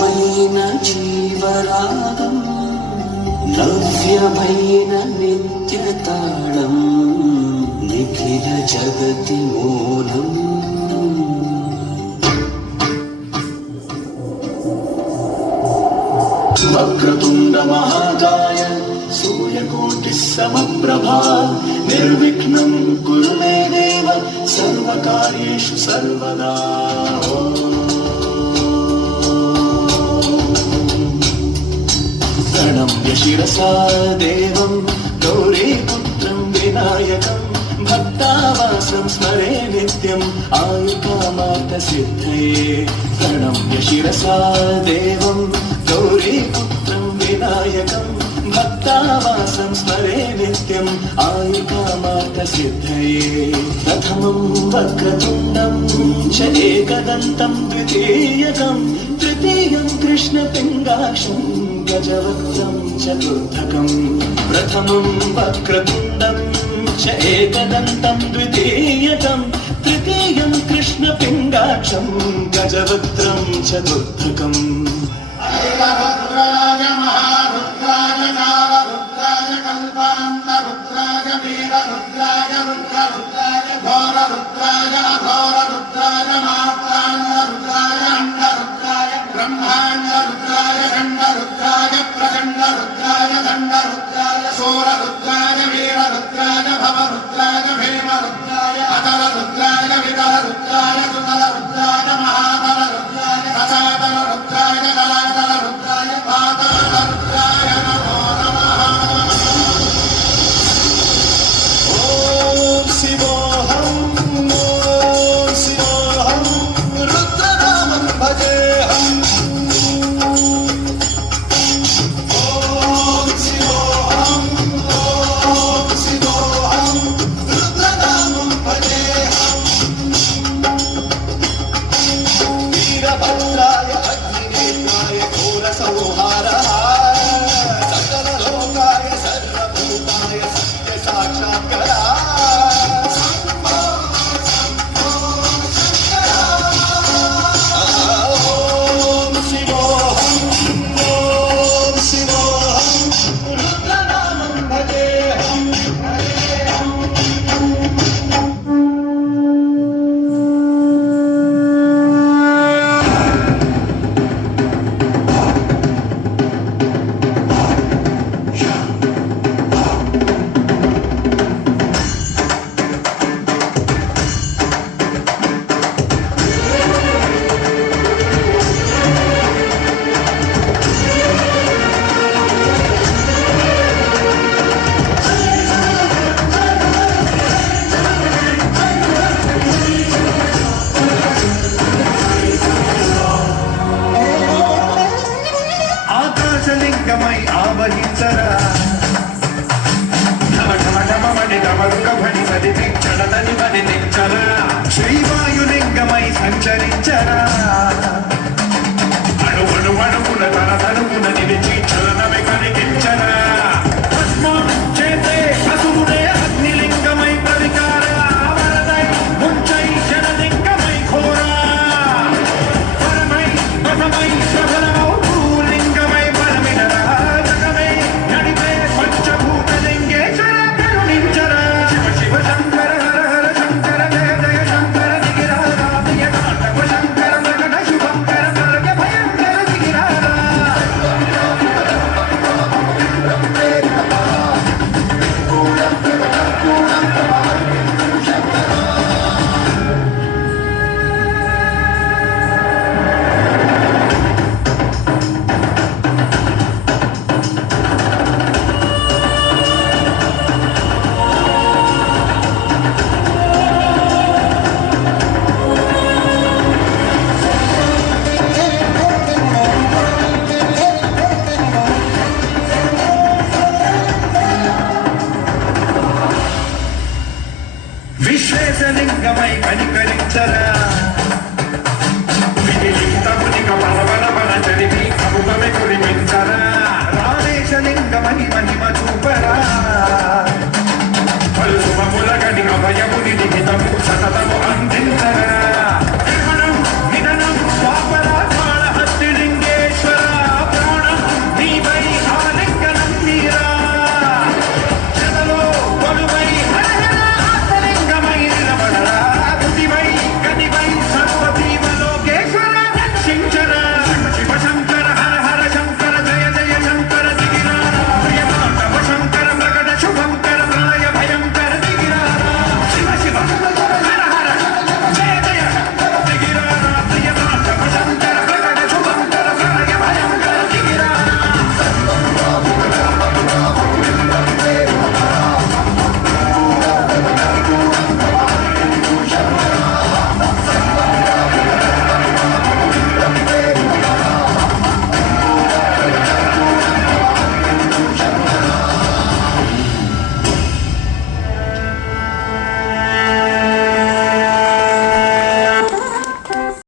దివ్యమైన జీవరాగం నవ్యమైన నిత్యతాళం నిఖిల జగతి మూలం వక్రతుండ మహాకాయ సూర్యకోటి సమప్రభా నిర్విఘ్నం కురు మే దేవ సర్వకార్యేషు సర్వదా ప్రణమ్య శిరసా దేవం గౌరీపుత్రం వినాయకం భక్తావాసం స్మరే నిత్యం ఆయుకామార్థసిద్ధయే ప్రణమ్య శిరసా దేవం గౌరీపుత్రం వినాయకం భక్తావాసం స్మరే నిత్యం ఆయుకామార్థసిద్ధయే ప్రథమం వక్రతుండం చ ఏకదంతం ద్వితీయకం తృతీయం కృష్ణపింగాక్షం గజవక్త్రం చతుర్థకం ప్రథమం వక్రతుండం చ ఏకదంతం ద్వితీయకం తృతీయం కృష్ణపింగాక్షం గజవక్త్రం చతుర్థకం రుద్రాయ మహారుద్రాయ కాలరుద్రాయ కల్పాంతరుద్రాయ వీరరుద్రాయ రుద్రరుద్రాయ ఘోరరుద్రాయ అఘోరరుద్రాయ మాతాండరుద్రాయ అండరుద్రాయ బ్రహ్మాండరుద్రాయ ఖండరుద్రాయ ప్రచండరుద్రాయ దండరుద్రాయ శూరరుద్రాయ వీరరుద్రాయ భవరుద్రాయ భీమరుద్రాయ అతరరుద్రాయ వితరరుద్రాయ సుతరరుద్రాయ మహాబలరుద్రాయ రసాతరరుద్రాయ కళాతరరుద్రాయ పాతాళరుద్రాయ నమో నమః. ఓం శివోహం ఓం శివోహం రుద్రనామం భజేహం ఓం శివోహం ఓం శివోహం రుద్రనామం భజేహం వీరభద్రాయ అగ్నినేత్రాయ ఘోరసంహారః సకలలోకాయ సర్వభూతాయ సత్య సాక్షాత్కరః ఓం శివోహం ఓం శివోహం రుద్రనామం భజేహం ఆకాశలింగమై ఆవహించరా ఢమఢమఢమమణి డమరుకభణి సది దిక్షణదని మని నిచ్చరా శ్రీవాయులింగమై సంచరించరా అణువణువణువున తన తనువున నిలిచి చలనమే కనిపించరా చేతే అసురుడే అగ్నిలింగమై ప్రవికార వరదై ముంచై జనలింగమై ఘోరా పరమై పరమై శబరమౌ భూలింగమై పరమినరా జగమై నడిపే పంచభూతలింగేశ్వర కరుణించరా శివ శివ శంకర హర హర శంకర జయ జయ శంకర దిగిరారా ప్రియ తాండవ శంకర మగన శుభంకర మరగ భయంకర దిగిరారా విశ్వేశలింగమై కనికరించరా